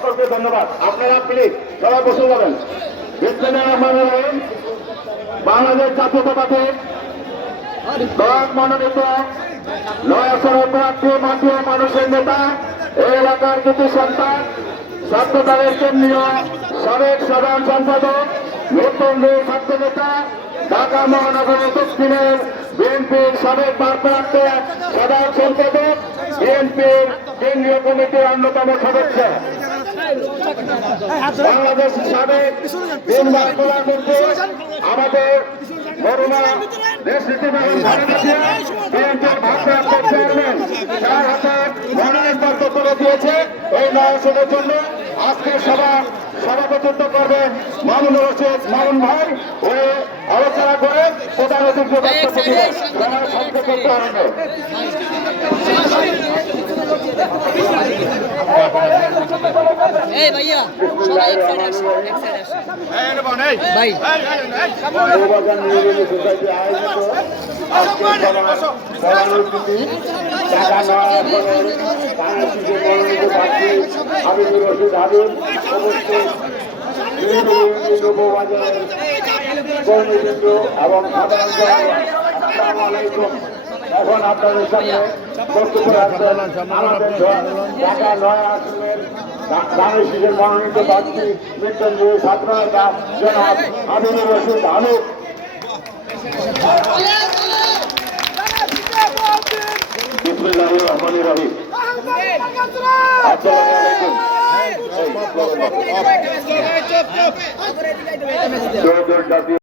সকলকে ধন্যবাদ। আপনারা প্লিজ সবাই বসে যাবেন। বাংলাদেশ জাতীয়তাবাদী দল মনোনীত নয়াসড় প্রার্থী মাটিও মানুষের নেতা এই এলাকার কিছু সন্তান ছাত্রদলের কেন্দ্রীয় সাবেক সাধারণ সম্পাদক নতুন ছাত্র নেতা ঢাকা মহানগর দক্ষিণের বিএনপির সাবেক ভারপ্রাপ্ত সাধারণ সম্পাদক বিএনপির কেন্দ্রীয় কমিটির অন্যতম সদস্য বাংলাদেশ সাবেক তিনবার প্রধানমন্ত্রী আমাদের বরুণা দেশ বিএনপির ভারপ্রাপ্ত চেয়ারম্যান তার হাতে মনোনয়নপত্র তুলে দিয়েছে এই নয়াসনের জন্য। আজকে সভাপতিত্ব করবেন মামুনুর রশিদ মামুন ভাই ও আলোচনা করে প্রধান অতিথি বক্তব্য দিবেন। সবচেয়ে করতে হবে ভাইয়া সবাই এক সাইড আসো, এক সাইড আসো ভাই। এবং এখন আপনাদের সামনে বক্তব্য রাখবেন আমাদের ঢাকা নয় আসনের বাংলাদেশের মনোনীত প্রার্থী মৃত্যুঞ্জয়ী ছাত্র নেতা জনাব হাবিবুর রশিদ হালুক। বিসমিল্লাহির রহমানির রহিম। আসসালামু আলাইকুম।